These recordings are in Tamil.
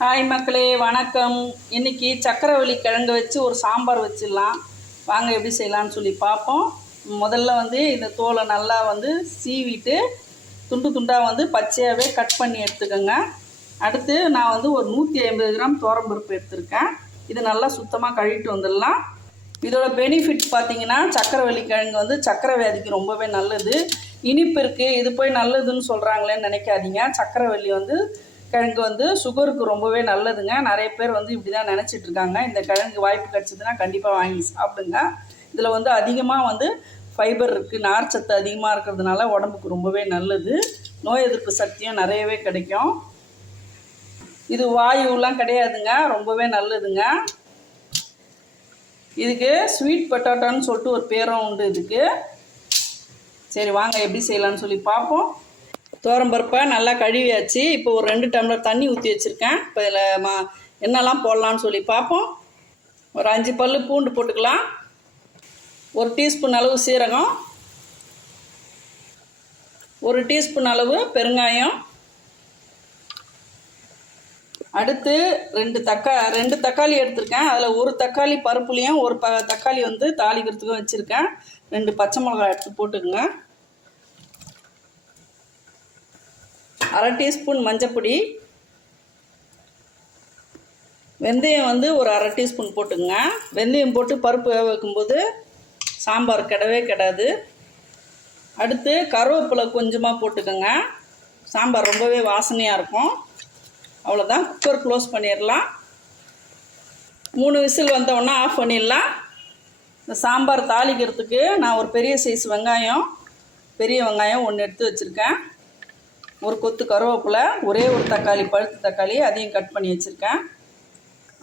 ஹாய் மக்களே வணக்கம். இன்றைக்கி சக்கரவள்ளி கிழங்கு வச்சு ஒரு சாம்பார் வச்சிடலாம். வாங்க எப்படி செய்யலான்னு சொல்லி பார்ப்போம். முதல்ல வந்து இந்த தோலை நல்லா வந்து சீவிட்டு துண்டு துண்டாக வந்து பச்சையாகவே கட் பண்ணி எடுத்துக்கோங்க. அடுத்து நான் வந்து ஒரு நூற்றி ஐம்பது கிராம் துவரம்பருப்பு எடுத்திருக்கேன். இது நல்லா சுத்தமாக கழுவிட்டு வந்துடலாம். இதோட பெனிஃபிட் பார்த்தீங்கன்னா சக்கரவள்ளி கிழங்கு வந்து சக்கரை வியாதிக்கு ரொம்பவே நல்லது. இனிப்பு இருக்குது இது போய் நல்லதுன்னு சொல்கிறாங்களேன்னு நினைக்காதீங்க. சக்கரவள்ளி வந்து கிழங்கு வந்து சுகருக்கு ரொம்பவே நல்லதுங்க. நிறைய பேர் வந்து இப்படி தான் நினச்சிட்டு இருக்காங்க இந்த கிழங்கு வாய்ப்பு கிடச்சிதுன்னா கண்டிப்பாக வாங்கி சாப்பிடுங்க. இதில் வந்து அதிகமாக வந்து ஃபைபர் இருக்குது நார்ச்சத்து அதிகமாக இருக்கிறதுனால உடம்புக்கு ரொம்பவே நல்லது. நோய் எதிர்ப்பு சக்தியும் நிறையவே கிடைக்கும். இது வாயுலாம் கிடையாதுங்க. ரொம்பவே நல்லதுங்க. இதுக்கு ஸ்வீட் பொட்டாட்டோன்னு சொல்லிட்டு ஒரு பேரும் உண்டு இதுக்கு. சரி வாங்க எப்படி செய்யலாம்னு சொல்லி பார்ப்போம். பருப்பை நல்லா கழுவியாச்சு. இப்போ ஒரு ரெண்டு டம்ளர் தண்ணி ஊற்றி வச்சுருக்கேன். இப்போ இதில் மா என்னெல்லாம் போடலான்னு சொல்லி பார்ப்போம். ஒரு அஞ்சு பல் பூண்டு போட்டுக்கலாம். ஒரு டீஸ்பூன் அளவு சீரகம். ஒரு டீஸ்பூன் அளவு பெருங்காயம். அடுத்து ரெண்டு தக்கா ரெண்டு தக்காளி எடுத்திருக்கேன். அதில் ஒரு தக்காளி பருப்புலேயும் ஒரு ப தக்காளி வந்து தாளிக்கிறதுக்கும் வச்சுருக்கேன். ரெண்டு பச்சை மிளகாய் எடுத்து போட்டுக்கோங்க. அரை டீஸ்பூன் மஞ்சப்பொடி. வெந்தயம் வந்து ஒரு அரை டீஸ்பூன் போட்டுங்க வெந்தயம் போட்டு பருப்பு வேக வைக்கும்போது சாம்பார் கிடவே கிடாது. அடுத்து கருவேப்பிலை கொஞ்சமாக போட்டுக்கோங்க. சாம்பார் ரொம்பவே வாசனையாக இருக்கும். அவ்வளோதான் குக்கர் க்ளோஸ் பண்ணிடலாம் மூணு விசில் வந்தோடனே ஆஃப் பண்ணிடலாம் இந்த சாம்பார் தாளிக்கிறதுக்கு நான் ஒரு பெரிய சைஸ் வெங்காயம் பெரிய வெங்காயம் ஒன்று எடுத்து வச்சுருக்கேன். ஒரு கொத்து கருவேப்பிலை ஒரே ஒரு தக்காளி பழுத்து தக்காளி அதையும் கட் பண்ணி வச்சுருக்கேன்.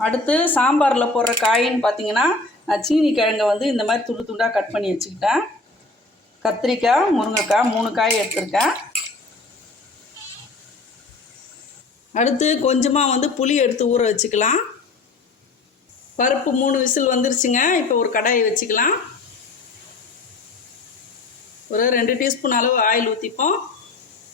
அடுத்து சாம்பாரில் போடுற காயின்னு பார்த்தீங்கன்னா நான் சீனி கிழங்கை வந்து இந்த மாதிரி துண்டு துண்டாக கட் பண்ணி வச்சுக்கிட்டேன். கத்திரிக்காய் முருங்கைக்காய் மூணு காய் எடுத்திருக்கேன். அடுத்து கொஞ்சமாக வந்து புளி எடுத்து ஊற வச்சுக்கலாம். பருப்பு மூணு விசில் வந்துருச்சுங்க இப்போ ஒரு கடாயை வச்சுக்கலாம். ஒரு ரெண்டு டீஸ்பூன் அளவு ஆயில் ஊற்றிப்போம்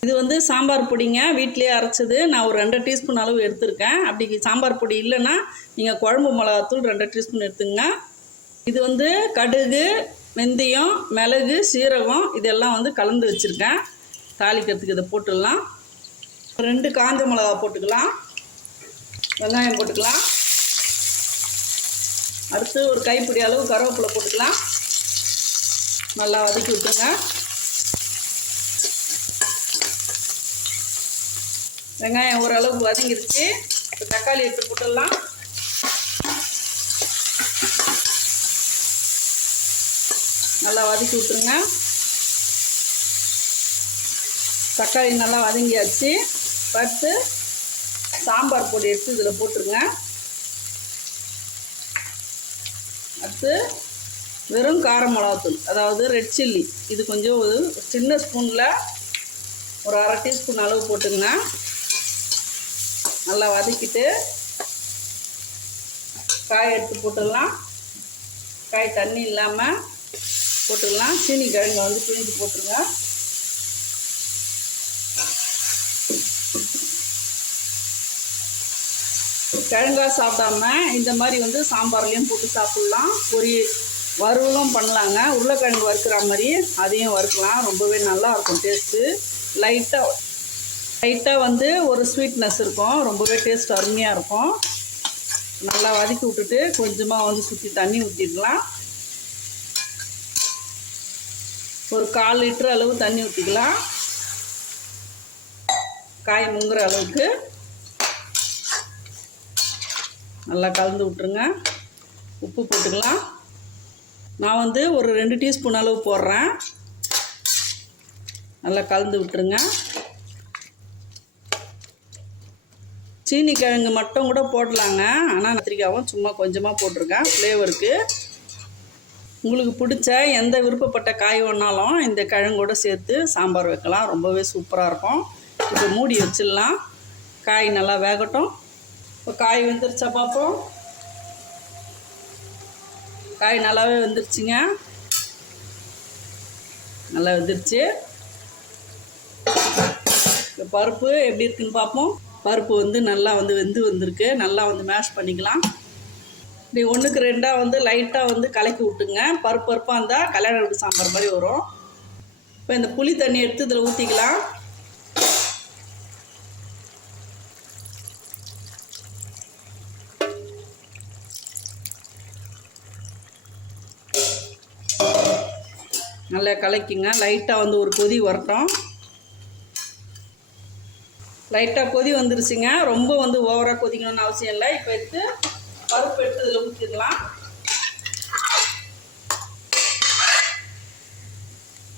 இது வந்து சாம்பார் பொடிங்க. வீட்டிலேயே அரைச்சது. நான் ஒரு ரெண்டு டீஸ்பூன் அளவு எடுத்திருக்கேன். அப்படி சாம்பார் பொடி இல்லைன்னா நீங்கள் குழம்பு மிளகாத்தூள் ரெண்டு டீஸ்பூன் எடுத்துங்க. இது வந்து கடுகு வெந்தயம் மிளகு சீரகம் இதெல்லாம் வந்து கலந்து வச்சுருக்கேன். தாளிக்கிறதுக்கு இதை போட்டுடலாம். ரெண்டு காஞ்ச மிளகா போட்டுக்கலாம். வெங்காயம் போட்டுக்கலாம். அடுத்து ஒரு கைப்பிடி அளவு கருவேப்பிலை போட்டுக்கலாம். நல்லா வதக்கி விட்டுருங்க. வெங்காயம் ஓரளவுக்கு வதங்கிருச்சு. இப்போ தக்காளி எடுத்து போட்டுடலாம். நல்லா வதக்கி விட்டுருங்க. தக்காளி நல்லா வதங்கியாச்சு. பருத்து சாம்பார் பொடி எடுத்து இதில் போட்டுருங்க. அடுத்து வெறும் கார மிளகாத்தூள் அதாவது ரெட் சில்லி இது கொஞ்சம் ஒரு சின்ன ஸ்பூனில் ஒரு அரை டீஸ்பூன் அளவு போட்டுங்க நல்லா வதக்கிட்டு காய் எடுத்து போட்டுடலாம். காய் தண்ணி இல்லாமல் போட்டுக்கலாம் சீனி கிழங்க வந்து பிழிஞ்சு போட்டுருங்க. கிழங்கா சாப்பிடாம இந்த மாதிரி வந்து சாம்பார்லேயும் போட்டு சாப்பிட்லாம். பொரி வறுவலும் பண்ணலாங்க. உருளைக்கிழங்கு வறுக்கிற மாதிரி அதையும் வறுக்கலாம். ரொம்பவே நல்லா இருக்கும் டேஸ்ட்டு லைட்டாக லைட்டாக வந்து ஒரு ஸ்வீட்னஸ் இருக்கும். ரொம்பவே டேஸ்ட் அருமையாக இருக்கும். நல்லா வதக்கி விட்டுட்டு கொஞ்சமாக வந்து சுற்றி தண்ணி ஊற்றிக்கலாம் ஒரு கால் லிட்டர் அளவு தண்ணி ஊற்றிக்கலாம் காய் முங்குற அளவுக்கு. நல்லா கலந்து விட்ருங்க உப்பு போட்டுக்கலாம். நான் வந்து ஒரு ரெண்டு டீஸ்பூன் அளவு போடுறேன். நல்லா கலந்து விட்டுருங்க. சீனி கிழங்கு மட்டும் கூட போடலாங்க. ஆனால் கத்திரிக்காவும் சும்மா கொஞ்சமாக போட்டிருக்கேன். ஃப்ளேவருக்கு உங்களுக்கு பிடிச்ச எந்த விருப்பப்பட்ட காய் வேணாலும் இந்த கிழங்கோட சேர்த்து சாம்பார் வைக்கலாம். ரொம்பவே சூப்பராக இருக்கும். இப்போ மூடி வச்சிடலாம். காய் நல்லா வேகட்டும். இப்போ காய் வெந்துருச்சா பார்ப்போம். காய் நல்லாவே வந்துருச்சுங்க. நல்லா வந்துருச்சு. பருப்பு எப்படி இருக்குன்னு பார்ப்போம். பருப்பு வந்து நல்லா வந்து வெந்து வந்திருக்கு. நல்லா வந்து மேஷ் பண்ணிக்கலாம். இப்படி ஒன்றுக்கு ரெண்டாக வந்து லைட்டாக வந்து கலக்கி விட்டுங்க. பருப்பு பருப்பாக இருந்தால் கல்யாண வீட்டு சாம்பார் மாதிரி வரும். இப்போ இந்த புளி தண்ணி எடுத்து இதில் ஊற்றிக்கலாம் நல்லா கலக்கிங்க. லைட்டாக வந்து ஒரு கொதி வரட்டும். லைட்டாக கொதி வந்துருச்சுங்க. ரொம்ப வந்து ஓவராக கொதிக்கணும்னு அவசியம் இல்லை. இப்போ எடுத்து பருப்பு எடுத்து இதில் ஊற்றிடலாம்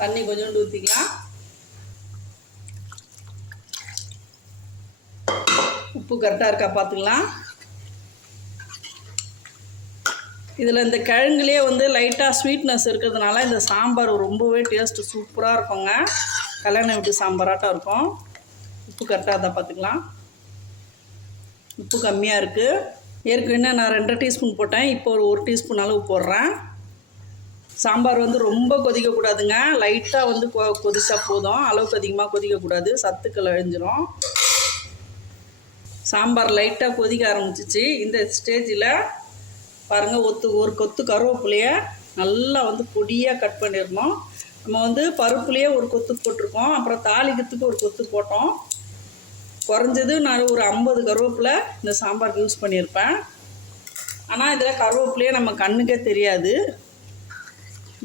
தண்ணி கொஞ்சோண்டு ஊற்றிக்கலாம் உப்பு கரெக்டாக இருக்கா பார்த்துக்கலாம் இதில் இந்த கிழங்குலேயே வந்து லைட்டாக ஸ்வீட்னஸ் இருக்கிறதுனால இந்த சாம்பார் ரொம்பவே டேஸ்ட்டு சூப்பராக இருக்குங்க. கல்யாண வீட்டு சாம்பாராட்டம் இருக்கும். உப்பு கரெக்டாக அதை பார்த்துக்கலாம் உப்பு கம்மியாக இருக்குது ஏற்கனவே நான் ரெண்டரை டீஸ்பூன் போட்டேன். இப்போ ஒரு ஒரு டீஸ்பூன் அளவு போடுறேன். சாம்பார் வந்து ரொம்ப கொதிக்கக்கூடாதுங்க. லைட்டாக வந்து கொ கொதிச்சா போதும். அளவுக்கு அதிகமாக கொதிக்கக்கூடாது. சத்துக்கள் அழிஞ்சிரும். சாம்பார் லைட்டாக கொதிக்க ஆரம்பிச்சிச்சு. இந்த ஸ்டேஜில் பாருங்கள் ஒத்து ஒரு கொத்து கருவேப்பிலைய நல்லா வந்து பொடியாக கட் பண்ணிடணும். நம்ம வந்து பருப்புலேயே ஒரு கொத்து போட்டிருக்கோம். அப்புறம் தாளிக்கிறதுக்கு ஒரு கொத்து போட்டோம். குறைஞ்சது நான் ஒரு ஐம்பது கருவேப்பிலை இந்த சாம்பாருக்கு யூஸ் பண்ணியிருப்பேன். ஆனால் இதில் கருவேப்பிலையே நம்ம கண்ணுக்கே தெரியாது.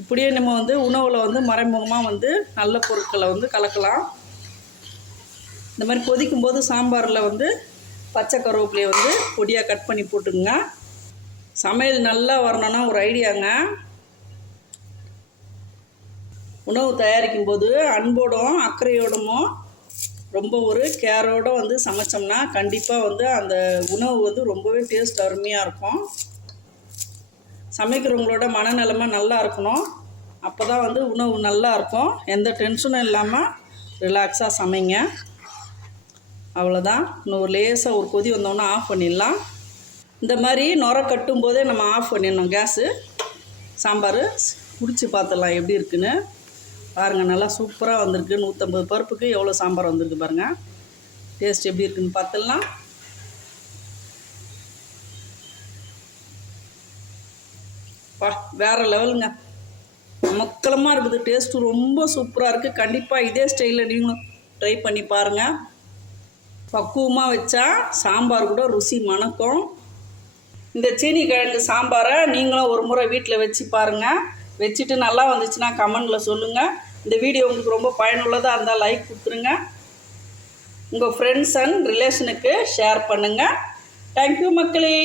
இப்படியே நம்ம வந்து உணவில் வந்து மறைமுகமாக வந்து நல்ல பொருட்களை வந்து கலக்கலாம். இந்த மாதிரி கொதிக்கும் போது சாம்பாரில் வந்து பச்சை கருவேப்பிலையை வந்து பொடியாக கட் பண்ணி போட்டுக்குங்க. சமையல் நல்லா வரணும்னா ஒரு ஐடியாங்க. உணவு தயாரிக்கும் போது அன்போடும் அக்கறையோடமும் ரொம்ப ஒரு கேரோட வந்து சமைச்சோம்னா கண்டிப்பாக வந்து அந்த உணவு வந்து ரொம்பவே டேஸ்ட் அருமையாக இருக்கும். சமைக்கிறவங்களோட மனநிலைமை நல்லா இருக்கணும். அப்போ தான் வந்து உணவு நல்லா இருக்கும். எந்த டென்ஷனும் இல்லாமல் ரிலாக்ஸாக சமைங்க. அவ்வளோதான் இன்னும் ஒரு லேசாக ஒரு கொதி வந்தோன்னே ஆஃப் பண்ணிடலாம். இந்த மாதிரி நுர கட்டும் போதே நம்ம ஆஃப் பண்ணிடணும். கேஸு சாம்பார் குடிச்சு பார்த்துடலாம் எப்படி இருக்குன்னு. பாருங்கள் நல்லா சூப்பராக வந்திருக்கு. நூற்றம்பது பருப்புக்கு எவ்வளோ சாம்பார் வந்திருக்கு பாருங்கள் டேஸ்ட் எப்படி இருக்குன்னு பார்த்துடலாம். பா வேறு லெவலுங்க. மக்களமாக இருக்குது. டேஸ்ட்டு ரொம்ப சூப்பராக இருக்குது கண்டிப்பாக இதே ஸ்டைலில் நீங்களும் ட்ரை பண்ணி பாருங்கள் பக்குவமாக வச்சா சாம்பார் கூட ருசி மணக்கும். இந்த சீனி கிழங்கு சாம்பாரை நீங்களும் ஒரு முறை வீட்டில் வச்சு பாருங்கள் வச்சுட்டு நல்லா வந்துச்சுன்னா கமெண்டில் சொல்லுங்கள் இந்த வீடியோ உங்களுக்கு ரொம்ப பயனுள்ளதாக இருந்தால் லைக் கொடுத்துருங்க. உங்கள் ஃப்ரெண்ட்ஸ் அண்ட் ரிலேஷனுக்கு ஷேர் பண்ணுங்கள் தேங்க்யூ மக்களே.